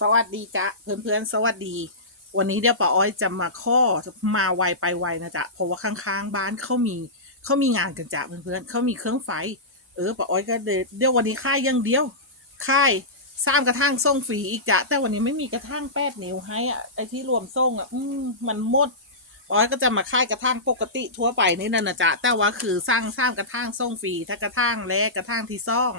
สวัสดีจ้ะเพื่อนๆ สวัสดี วันนี้เดี๋ยวป้าอ้อยจะมาข้อมาไวไปไวนะจ๊ะเพราะว่าข้างๆบ้านเขามีเขามีงานกันจ้ะเพื่อนๆเขามีเครื่องไฟ เออป้าอ้อยก็เดยวเดี๋ยววันนี้ค่ายยังเดียวค่ายสร้างกระทั่งส่งฟรีอีกจ้ะแต่วันนี้ไม่มีกระทั่งแปดนิ้วให้อะไอที่รวมส่งอะอืมมันหมดป้าอ้อยก็จะมาค่ายกระทั่งปกติทั่วไปนี่นั่นนะจ๊ะแต่ว่าคือสร้างสร้างกระทั่งส่งฟรีถ้ากระทั่งและกระทั่งที่ซ่อง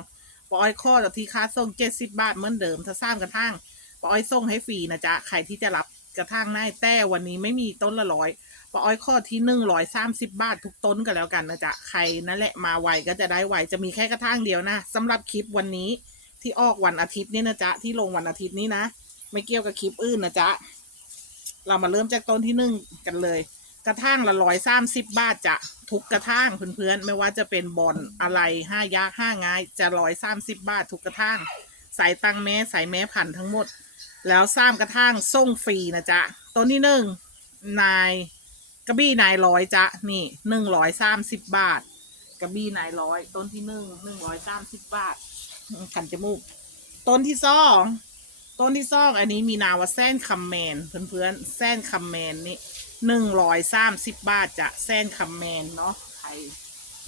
ป้าอ้อยข้อจากที่ค่าส่งเจ็ดสิบบาทเหมือนเดิม ถ้าสร้างกระทั่ง ป้าอ้อยส่งให้ฟรีนะจ๊ะ ใครที่จะรับกระทั่งได้แต่วันนี้ไม่มีต้นละร้อยป้าอ้อยข้อที่หนึ่งร้อยสามสิบบาททุกต้นกันแล้วกันนะจ๊ะ ใครนั่นแหละมาไวก็จะได้ไวจะมีแค่กระทั่งเดียวนะสำหรับคลิปวันนี้ที่ออกวันอาทิตย์นี่นะจ๊ะ ที่ลงวันอาทิตย์นี้นะ ไม่เกี่ยวกับคลิปอื่นนะจ๊ะ เรามาเริ่มจากต้นที่หนึ่งกันเลย กระทั่งละร้อยสามสิบบาทจะทุกกระทั่งเพื่อนๆไม่ว่าจะเป็นบอลอะไรห้ายากห้าง่าย จะร้อยสามสิบบาททุกกระทั่งใส่ตังแม้ใส่แม้พันทั้งหมด แล้วซ้ำกระทั่งส่งฟรีนะจ๊ะต้นที่หนึ่งนายกระบี่นายร้อยจ๊ะนี่หนึ่งร้อยสามสิบบาท กระบี่นายร้อยต้นที่หนึ่งหนึ่งร้อยสามสิบบาทขันจมูก ต้นที่สองต้นที่สองอันนี้มีนาว่าแซนคัมแมนเพื่อนๆแซนคัมแมนนี่หนึ่งร้อยสามสิบบาทจะแซนคัมแมนเนาะใคร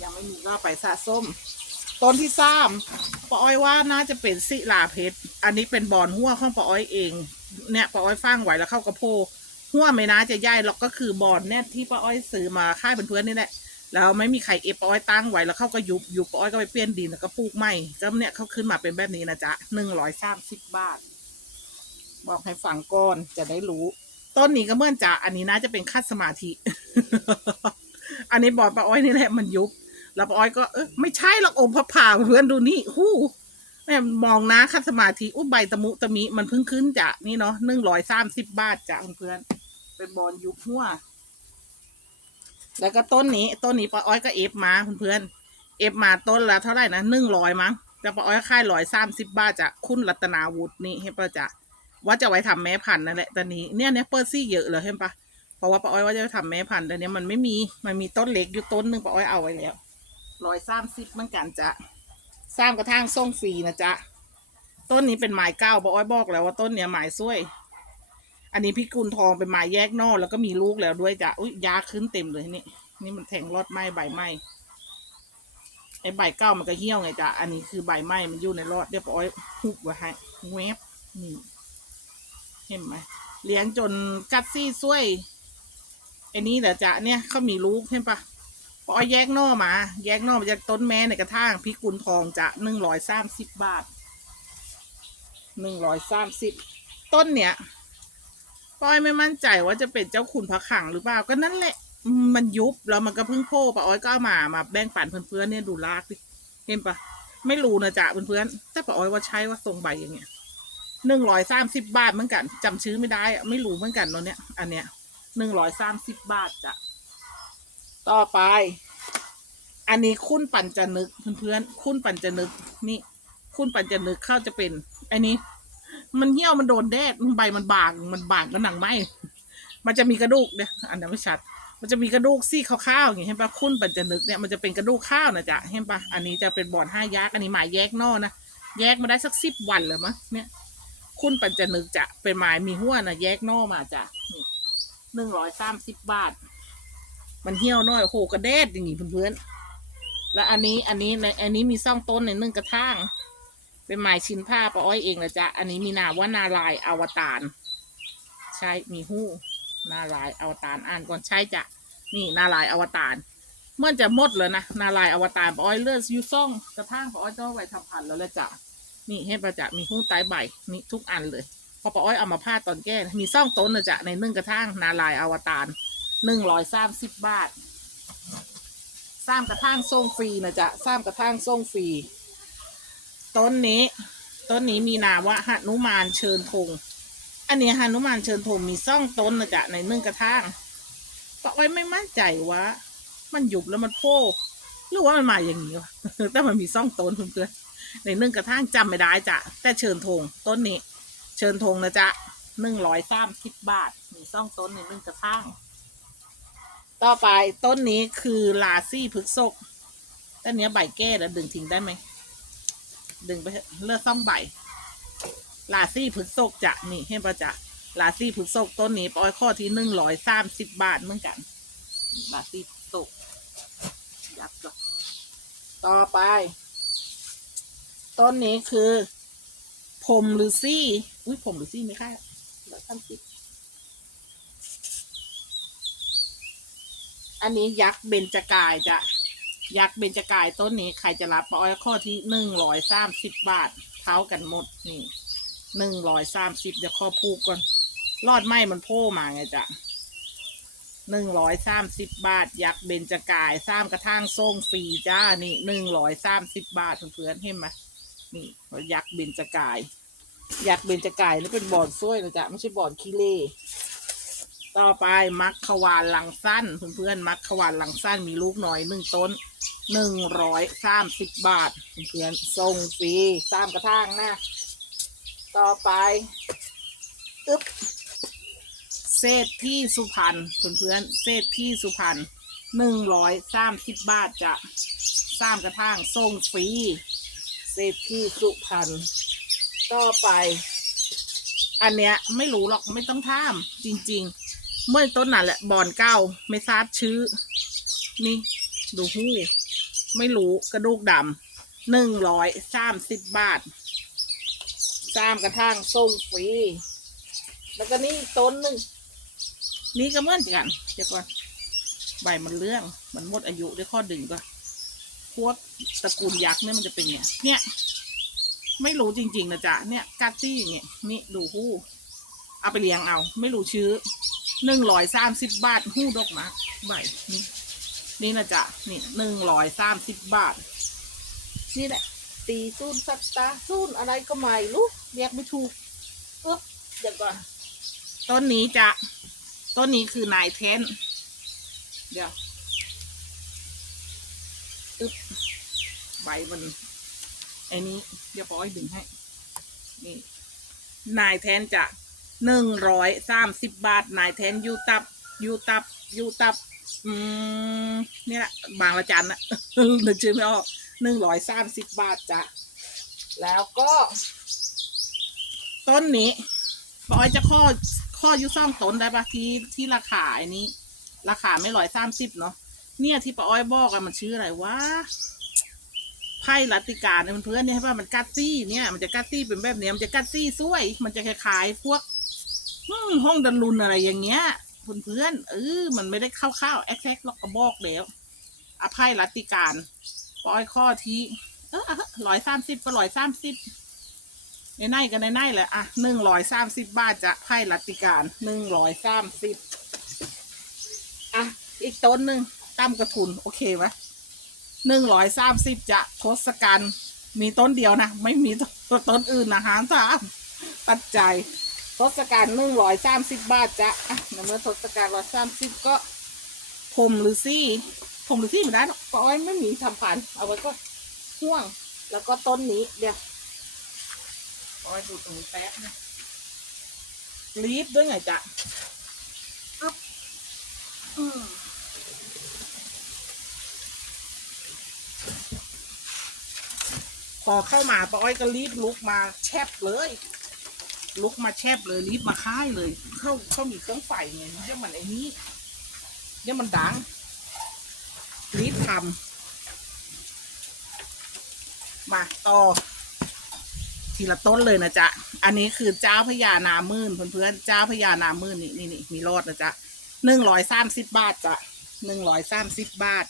ยังไม่มีก็ไปสะสม ต้นที่สามป้าอ้อยว่าน่าจะเป็นศิลาเพชรอันนี้เป็นบอนหัวของป้าอ้อยเอง เนี่ยป้าอ้อยฟังไหวแล้วเข้ากระโพหัวไม่น่าจะใหญ่หรอกก็คือบอนเนี่ยที่ป้าอ้อยซื้อมาค่ายเพื่อนๆนี่แหละแล้วไม่มีใครเอฟป้าอ้อยตั้งไว้แล้วเข้าก็ยุบยุบป้าอ้อยก็ไปเปลี่ยนดินแล้วก็ปลูกใหม่ก็เนี่ยเขาขึ้นมาเป็นแบบนี้นะจ๊ะหนึ่งร้อยสามสิบบาท บอกให้ฟังก่อนจะได้รู้ต้นนี้ก็เหมื่อนจะอันนี้น่าจะเป็นคัดสมาธิ อันนี้บอนป้าอ้อยนี่แหละมันยุบ แล้วป้าอ้อยก็เออไม่ใช่หรอกองค์พระผ่าเพื่อนดูนี่หู้แม่มองนะคัดสมาธิอุ้ใบตะมุตะมิมันเพิ่งขึ้นจ้ะนี่เนาะหนึ่งร้อยสามสิบบาทจ้ะเพื่อนเป็นบอลยุคหัวแล้วก็ต้นนี้ต้นนี้ป้าอ้อยก็เอฟมาเพื่อนเอฟมาต้นละเท่าไหร่นะหนึ่งร้อยมั้งแต่ป้าอ้อยค่ายร้อยสามสิบบาทจ้ะคุณรัตนาวุฒินี่เห็นปะจ้ะว่าจะไว้ทำแม่พันธุ์นั่นแหละตอนนี้เนี่ยเนี่ยเปิดซี่เยอะเลยเห็นปะเพราะว่าป้าอ้อยว่าจะไปทำแม่พันธุ์แต่เนี้ยมันไม่มีมันมีต้นเล็กอยู่ต้นหนึ่งป้าอ้อยเอาไว้แล้ว ร้อยสามสิบเหมือนกันจะสร้างกระทั่งส่งฟรีนะจ๊ะ ต้นนี้เป็นไม้เก้าบอกอ้อยบอกแล้วว่าต้นเนี้ยไม้ซ้วย อันนี้พี่กุลทองเป็นไม้แยกนอกแล้วก็มีลูกแล้วด้วยจ้ะ อุ้ยยาขึ้นเต็มเลยนี่ นี่มันแทงรอดไหมใบไหมไอ้ใบเก้ามันก็เหี่ยวไงจ้ะ อันนี้คือใบไหมมันอยู่ในรอดเรียบร้อยหุบไว้ให้แวบนี่เห็นไหมเลี้ยงจนกัดซี่ซ้วยไอ้นี้แหละจ้ะเนี่ยเขามีลูกเห็นปะ พอแยกน่อมา แยกนอมาจากต้นแม่ในกระถางพี่กุลทองจะหนึ่งร้อยสามสิบบาทหนึ่งร้อยสามสิบต้นเนี้ยป้อยไม่มั่นใจว่าจะเป็นเจ้าขุนพระขังหรือเปล่าก็นั่นแหละ มันยุบแล้วมันก็เพิ่งโผล่ป้าอ้อยก็เอามามาแบ่งปันเพื่อนๆเนี่ยดูลากดิเห็นปะไม่รู้นะจ๊ะเพื่อนๆแต่ป้าอ้อยว่าใช่ว่าทรงใบอย่างเงี้ยหนึ่งร้อยสามสิบบาทเหมือนกันจำชื่อไม่ได้อะไม่รู้เหมือนกันเนาะเนี้ยอันเนี้ยหนึ่งร้อยสามสิบบาทจ้ะ ต่อไป อันนี้คุณปัญจนึกเพื่อนๆคุณปัญจนึก นี่ คุณปัญจนึกเข้าจะเป็น อันนี้ มันเหี่ยวมันโดนแดดใบมันบางมันบางก็หนังไหมมันจะมีกระดูกเนี่ยอันนั้นไม่ชัด มันจะมีกระดูกซี่ข้าวๆอย่างเงี้ยเห็นปะคุณปัญจนึกเนี่ยมันจะเป็นกระดูกข้าวนะจ๊ะเห็นปะอันนี้จะเป็นบ่อนห้ายักษ์อันนี้หมายแยกนอกนะแยกมาได้สักสิบวันเลยมั้งเนี่ย คุณปัญจนึกจะเป็นหมายมีหัวนะแยกนอกมาจ้ะนี่หนึ่งร้อยสามสิบบาท มันเหี่ยวน้อยโอ้โหกระเด็ดอย่างงี้เพื่อนๆแล้วอันนี้อันนี้ในอันนี้มีซ่องต้นในนึ่งกระทั่งเป็นไม้ชิ้นผ้าปะอ้อยเองนะจ๊ะอันนี้มีนามว่านาลายอวตารใช่มีหู้นาลายอวตารอ่านก่อนใช่จ้ะนี่นาลายอวตารเมื่อจะหมดเลยนะนาลายอวตารปะอ้อยเลือดยูซ่องกระทั่งปะอ้อยเจ้าไว้ทำพันแล้วละจ้ะนี่ให้ประจะมีหู้ไตใบนี่ทุกอันเลย พอปะอ้อยเอามาพาดตอนแก้ มีซ่องต้นนะจ๊ะในนึ่งกระทั่งนาลายอวตาร หนึ่งร้อยสามสิบบาทสร้างกระทั่งส่งฟรีนะจ๊ะสร้างกระทั่งส่งฟรี ต้นนี้ ต้นนี้มีนามว่าหนุมานเชิญธงอันนี้หนุมานเชิญธงมีซ่องต้นนะจ๊ะในหนึ่งกระทั่งปะไว้ไม่มั่นใจว่า มันหยุบแล้วมันโผล่หรือว่ามันมาอย่างนี้วะแต่มันมีซ่องต้นเพื่อนในหนึ่งกระทั่งจำไม่ได้จ้ะแต่เชิญธงต้นนี้ เชิญธงนะจ๊ะหนึ่งร้อยสามสิบบาท มีซ่องต้นในหนึ่งกระทั่ง ต่อไปต้นนี้คือลาซี่พฤกษกต้นเนี้ยใบแก้แล้วดึงทิ้งได้ไหม ดึงไปเลือกซ่อมใบ ลาซี่ผึกซกจะนี่เห็นปะจะลาซี่ผึกซกต้นนี้ปอยข้อที่หนึ่งร้อยสามสิบบาทเหมือนกัน ลาซี่ผึกซกยับก่อนต่อไป ต้นนี้คือผมหรือซี่ อุ้ยผมหรือซี่ไม่ค่าร้อยสามสิบ อันนี้ยักษ์เบญจกายจะยักษ์เบญจกายต้นนี้ใครจะรับปอยข้อที่หนึ่งร้อยสามสิบบาท เท่ากันหมดนี่หนึ่งร้อยสามสิบจะข้อพูกก่อน รอดไหมมันโผล่มาไงจ๊ะหนึ่งร้อยสามสิบบาท ยักษ์เบญจกายสามกระทั่งส่งฟรีจ้านี่หนึ่งร้อยสามสิบบาทเพื่อนๆเห็นไหมนี่ยักษ์เบญจกาย ยักษ์เบญจกายนี่เป็นบอนซ้วยนะจ๊ะไม่ใช่บอนขี้เล่ ต่อไปมักขวานหลังสั้น เพื่อนๆมักขวานหลังสั้นมีลูกน้อยหนึ่งต้นหนึ่งร้อยสามสิบบาท เพื่อนๆส่งฟรีสามกระทั่งนะ ต่อไปอึ๊บเศษที่สุพรรณเพื่อนๆเศษที่สุพรรณหนึ่งร้อยสามสิบบาทจะสามกระทั่งส่งฟรีเศษที่สุพรรณต่อไป อันเนี้ยไม่รู้หรอกไม่ต้องท่ามจริง ๆ เมื่อต้นนั่นแหละบอนเก้าไม่ทราบชื่อ นี่ ดูหู้ ไม่รู้กระดูกดำหนึ่งร้อยสามสิบบาทสามกระทั่งส่งฟรี แล้วก็นี่ต้นหนึ่งนี่ก็เหมือนกันเดี๋ยวก่อนใบมันเรื่อง มันหมดอายุด้วยข้อดึงก็พวกตระกูลยักษ์เนี่ยมันจะเป็นเนี่ยเนี่ย ไม่รู้จริง ๆนะจ๊ะเนี่ยกัตตี้อย่างเงี้ยนี่ดูหู้ เอาไปเลี้ยงเอา ไม่รู้ชื่อ หนึ่งร้อยสามสิบบาทหู้ดอกมากใบนี่นี่นะจ๊ะนี่หนึ่งร้อยสามสิบบาท นี่แหละ ตีซูนสัตตาซูนอะไรก็ไม่รู้เรียกไม่ถูกเอ๊บเดี๋ยวก่อนต้นนี้จะต้นนี้คือนายเทนเดี๋ยวอึ๊บใบมันไอ้นี้เดี๋ยวปอยดึงให้ นี่ นายแทนจะ หนึ่งร้อยสามสิบบาทนายแทนยูตับยูตับยูตับ อืมนี่แหละบางละจันนะนึกชื่อไม่ออกหนึ่งร้อยสามสิบบาทจ้ะแล้วก็ ต้นนี้ปอยจะข้อข้อยุซ่องต้นได้ปะที่ที่ราคาอันนี้ ราคาไม่ร้อยสามสิบเนาะเนี่ยที่ปอยบอกอะมันชื่ออะไรวะไพ่ลัตติกาเนี่ยมันเพื่อนเนี่ยใช่ปะมันกัดซี่เนี่ยมันจะกัดซี่เป็นแบบเนี้ยมันจะกัดซี่สวย มันจะคล้ายๆพวก อืมห้องดันลุนอะไรอย่างเงี้ยเพื่อนๆเออมันไม่ได้เข้าวๆแอ็กแซกหรอกกระบอกแล้วอภัยลัตติการปล่อยข้อที่เออร้อยสามสิบก็ร้อยสามสิบในในกันในในแหละอะหนึ่งร้อยสามสิบบาทจะไพ่รัตติการหนึ่งร้อยสามสิบอะอีกต้นหนึ่งตั้มกระทุนโอเคไหมหนึ่งร้อยสามสิบจะทศกัณฐ์มีต้นเดียวนะ ไม่มีต้นอื่นนะหารสามตัดใจ ทศกัณฐ์หนึ่งร้อยสามสิบบาทจะอะในเมื่อทศกัณฐ์ร้อยสามสิบก็ผมหรือซี่ผมหรือซี่ไม่ได้หรอกปอยไม่มีทำพันเอาไว้ก็ห่วง แล้วก็ต้นนี้เดี๋ยวปอยดูตรงนี้แป๊บนะลีฟด้วยไงจ๊ะอึ๊บอืมพอเข้ามาป้าอ้อยก็รีบลุกมาแชบเลย ลุกมาแชบเลยรีบมาค่ายเลย เข้าเข้ามีเครื่องไฟไงเนี่ยมันไอ้นี้เนี่ยมันดังรีบทำมาต่อ ทีละต้นเลยนะจ๊ะ อันนี้คือเจ้าพญานามื่นเพื่อนๆเจ้าพญานามื่นนี่นี่นี่มีรอดนะจ๊ะหนึ่งร้อยสามสิบบาทจ้ะหนึ่งร้อยสามสิบบาท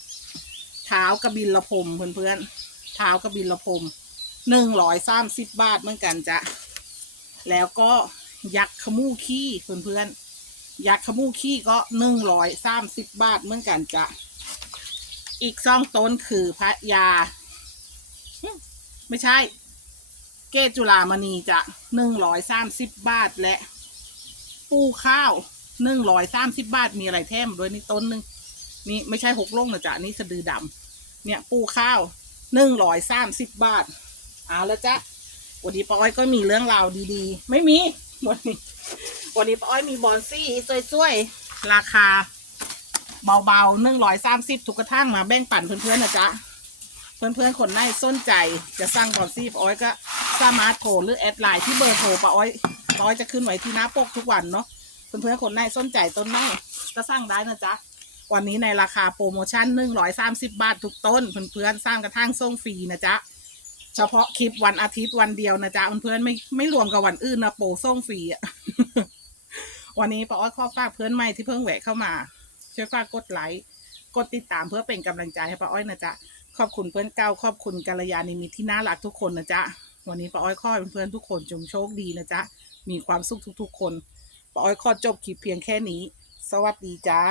เท้ากระบินละพมเพื่อนๆเท้ากระบินละพมหนึ่งร้อยสามสิบบาทเหมือนกันจ้ะ แล้วก็ยักษ์ขมูขี้เพื่อนๆยักษ์ขมูขี้ก็หนึ่งร้อยสามสิบบาทเหมือนกันจ้ะอีกสองต้นคือพระยา ไม่ใช่ เกจุลามณีจะหนึ่งร้อยสามสิบบาทและ ปูข้าวหนึ่งร้อยสามสิบบาทมีอะไรแถมด้วยนี่ต้นหนึ่งนี่ไม่ใช่หกล่งนะจ๊ะนี่สะดือดำเนี่ยปูข้าวหนึ่งร้อยสามสิบบาท เอาแล้วจ๊ะ วันนี้ป้าอ้อยก็มีเรื่องราวดีๆ ไม่มีวันนี้วันนี้ป้าอ้อยมีบอนซี่สวยๆ ราคา เบาๆหนึ่งร้อยสามสิบทุกกระทั่งมาแบ่งปันเพื่อนๆนะจ๊ะ เพื่อนๆคนไหนสนใจจะสร้างบอนซี่ป้าอ้อยก็สามารถโทรหรือแอดไลน์ที่เบอร์โทรป้าอ้อยป้าอ้อยจะขึ้นไว้ที่หน้าปกทุกวันเนาะเพื่อนๆคนไหนสนใจต้นไม้ก็สั่งได้นะจ๊ะวันนี้ในราคาโปรโมชั่นหนึ่งร้อยสามสิบาททุกต้นเพื่อนๆสร้างกระทั่งส่งฟรีนะจ๊ะ เฉพาะคลิปวันอาทิตย์วันเดียวนะจ๊ะเพื่อนๆไม่ไม่รวมกับวันอื่นนะโปรส่งฟรีอะวันนี้ป้าอ้อยขอฝากเพื่อนใหม่ที่เพิ่งแหวะเข้ามา ช่วยฝากกดไลค์กดติดตามเพื่อเป็นกำลังใจให้ป้าอ้อยนะจ๊ะขอบคุณเพื่อนเก่าขอบคุณกัลยาณิมิตที่น่ารักทุกคนนะจ๊ะวันนี้ป้าอ้อยขอให้เพื่อนๆทุกคนจงโชคดีนะจ๊ะมีความสุขทุกๆ คนป้าอ้อยขอจบคลิปเพียงแค่นี้ สวัสดีจ้า